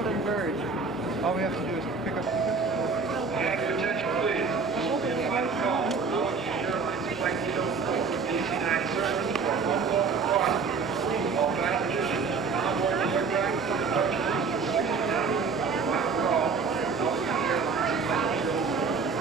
Harold and Burge. All we have to do is pick up Next attention, please. This will be a final call. Norwegian Airlines Flight 804, DC-9 service for Hong Kong crossing. All passengers on board the aircraft for departure is 69. Final call. Norwegian Airlines Flight 804.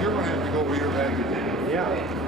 You're going to have to go over your baggage. Yeah.